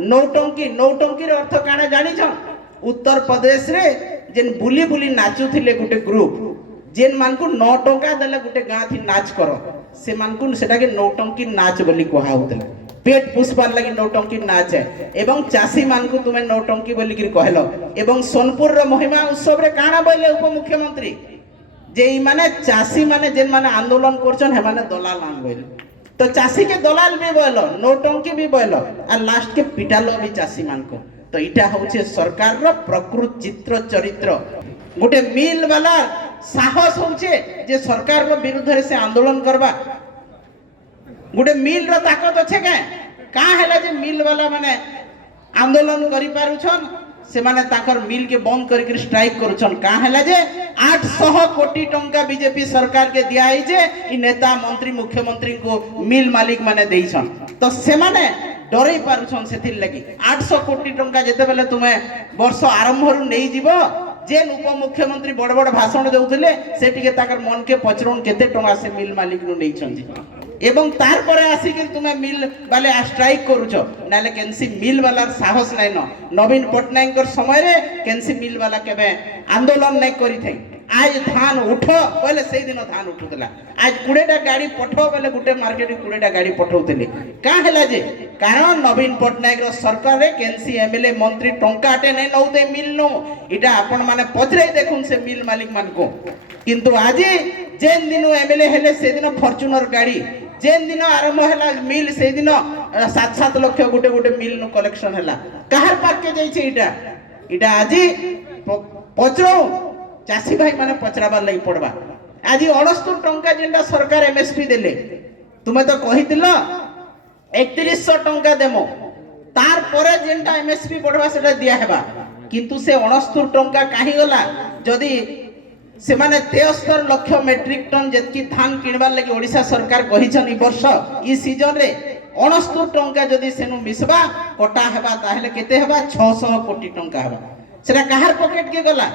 नौटंकी नौटंकी अर्थ काना जानिछ उत्तर प्रदेश रे जेन बुली बुली नाचुथिले गुटे ग्रुप जेन मानकु 9 टंका देले गुटे गाँ थी नाच कर से मानकु सेटा के नौटंकी नाच बोली कहा होतला पेट पुष्पार लगी नौटंकी नाच है एवं चासी मानकु तुमे नौटंकी बोली कि कहलो एवं सोनपुर रो महिमा उत्सव रे काना बोले उपमुख्यमंत्री जे माने चासी माने जेन माने आंदोलन करछन हे माने दलाल आन बोले तो चासी के दलाल भी बोलो नौटंकी भी बोलो और लास्ट के पिटालो भी चासी मान को तो इटा होचे सरकार रो प्रकृत चित्र चरित्र गोटे मिल वाला साहस होचे जे सरकार रो विरुद्ध रे से आंदोलन करबा गोटे मिल रो ताकत अच्छे का हैला जे मिल वाला माने आंदोलन करि पारुछन से माने ताकर मिल के बंद करिक स्ट्राइक करुछन का हैला जे 800 कोटी टंका बीजेपी सरकार के दिया है जे इ नेता मंत्री मुख्यमंत्री को मिल मालिक माने देइछन तो से माने डरई पारुछन सेथिर लगी 800 कोटी टंका जेते बेले तुमे वर्ष आरंभ रु नै जीवो जेन उपमुख्यमंत्री बड़ बड़ भाषण देउथिले सेटिके ताकर मन के पचरन केते टंका से मिल मालिक नु नैछन एवं तार परे आसी कि तुमे मिल वाले स्ट्राइक करूछो नाले केनसी मिल वाला साहस नै न नवीन पटनायक कर समय रे केनसी मिल वाला केबे आंदोलन नै करि थई आज धान उठो पहले से दिन धान उठुतला आज 20टा गाड़ी पठो पहले गुटे मार्केट 20टा गाड़ी पठौतले का हैला जे कारण नवीन पटनायक रो सरकार रे केनसी एमएलए मंत्री टंकाटे नै नउते मिल नो इटा आपण माने पचरै देखुन से मिल मालिक मान को किंतु आज जेन दिन एमएलए हेले से दिन फॉर्च्यूनर गाड़ी जेन दिन आरंभ हैला मिल से दिन 7-7 लाख गुटे गुटे मिल नो कलेक्शन हैला काहर पाक के जाई छे इटा इटा आज पचरो चासी भाई माने पचराबार लई पड़बा आज 69 टंका जेंडा सरकार एमएसपी देले तुमे तो कहितिलो 3100 टंका देमो तार परे जेंडा एमएसपी पड़बा सेटा दिया हेबा किंतु से 69 टंका काहे गला जदी से माने 73 लाख मेट्रिक टन जेतकी धान किनबार लागि ओडिसा सरकार कहिछन इ वर्ष इ सीजन रे 69 टंका जदी सेनु मिसबा कोटा हेबा ताहेले केते हेबा 600 कोटी टंका हेबा सेटा काहर पॉकेट के गला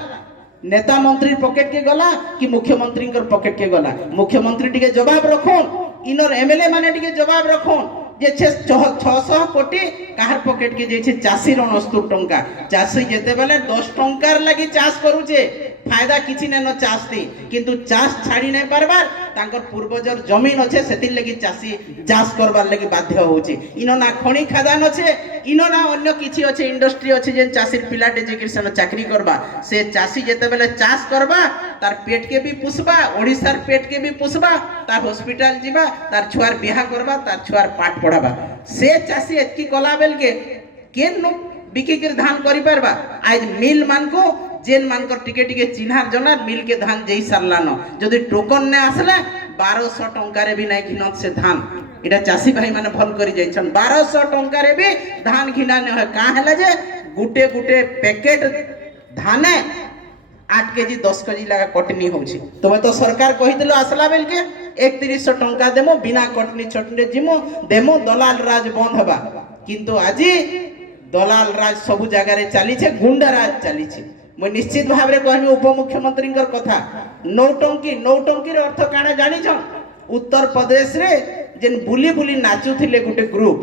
नेता मंत्री पॉकेट के गला कि मुख्यमंत्री पॉकेट के गला मुख्यमंत्री टिके जवाब रखोन इनर एमएलए माने टिके जवाब रखोन जे 600 कोटी काहर पॉकेट के जे चासी 69 टंका चासी जेते बेले 10 टंकार लागि चाष करूचे फायदा किछि नै न चाष थी किंतु चाष छाड़ी नै परबार तांकर पूर्वजर जमीन अच्छे सेतिल लागि चासी चाष करबार लागि बाध्य होउचे इनो ना खणी खदान अच्छे इनो ना अन्य किछि अच्छे इंडस्ट्री अच्छे जे चासीर पिलाटे जे किसन चाकरी करबा से चासी जेते बेले चाष करबा तार पेट के भी पुसबा ओडिसार पेट के भी पुसबा तार हॉस्पिटल जीबा तार छुआर बिहा करबा तार छुआर पाठ पढ़ाबा से चासी एतकी कला बेल के केन नो बिकी के धान करि परबा आज मिल मान को जेन मानकर टिके टिके चिन्हार जना मिल के धान जेई सारलान जदि टोकन ने आसला 1200 टंका रे भी नै घिनत से धान इटा चासी भाई माने भल करि जाइछन 1200 टंका रे भी धान घिना ने है का हैला जे गुटे गुटे पैकेट धाने 8 केजी 10 केजी लगा कटनी होछि तबे तो सरकार कहि दिलो आसला बेल के 3100 टंका देमो बिना कटनी छटनी जिमो देमो दलाल राज बंद हबा किंतु आजी दलाल राज सब जगह रे चली छे गुंडा राज चली छे मैं निश्चित भाव रे कहबी उपमुख्यमंत्री कथा नौटंकी अर्थ काना जानिछ उत्तर प्रदेश रे जेन बुली बुली नाचुथिले गुटे ग्रुप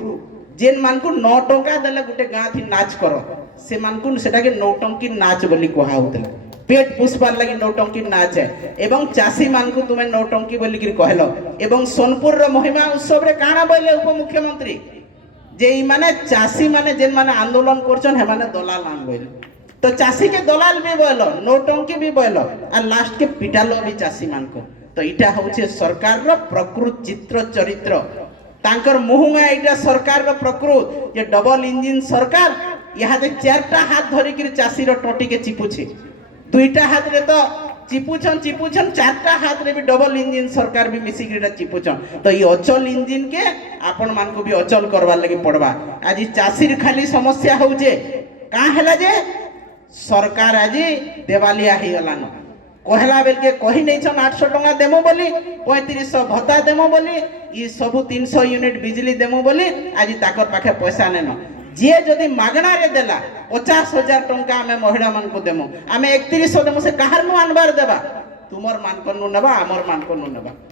जेन मानकु 9 टंका देले गुटे गाँ थी नाच कर से मानकु सेटा के नौटंकी नाच बोली कहा होतला पेट पुष्पार लगी नौटंकी नाच है एवं चासी मानकु तुमे नौटंकी बोली कि कहलो एवं सोनपुर रो महिमा उत्सव रे काना बोले उपमुख्यमंत्री जे माने चासी माने जेन माने आंदोलन करछन हे माने दलाल आन बोले तो चासी के दलाल भी बोलो नौटंकी भी बोलो और लास्ट के पिटालो भी चासी मान को तो इटा होचे सरकार रो प्रकृत चित्र चरित्र तांकर मुहुमा इटा सरकार रो प्रकृत ये डबल इंजिन सरकार यहादे 4टा हाथ धरि कि चासी रो टोटी के चिपुछे 2टा हाथ रे तो चिपुछन 4टा हाथ रे भी डबल इंजिन सरकार भी मिसी कि चिपुछन तो ये अचल इंजिन के आपण मान को भी अचल करवा लगे पड़बा आज चासी खाली समस्या होचे का हैला जे सरकार आज देवालिया ही गलान कहला बेल के कही नहीं छन 800 टंका देमो बोली 3500 भत्ता देमो बोली ई सबु 300 यूनिट बिजली देमो बोली आज ताकर पाखे पैसा नेनो जे जदी मागना रे देला 50,000 टंका हमें महिला मान को देमो हमें 3100 देमो से काहर नु अनबार देबा तुमर मान को नु नेबा हमर मान को नु नेबा।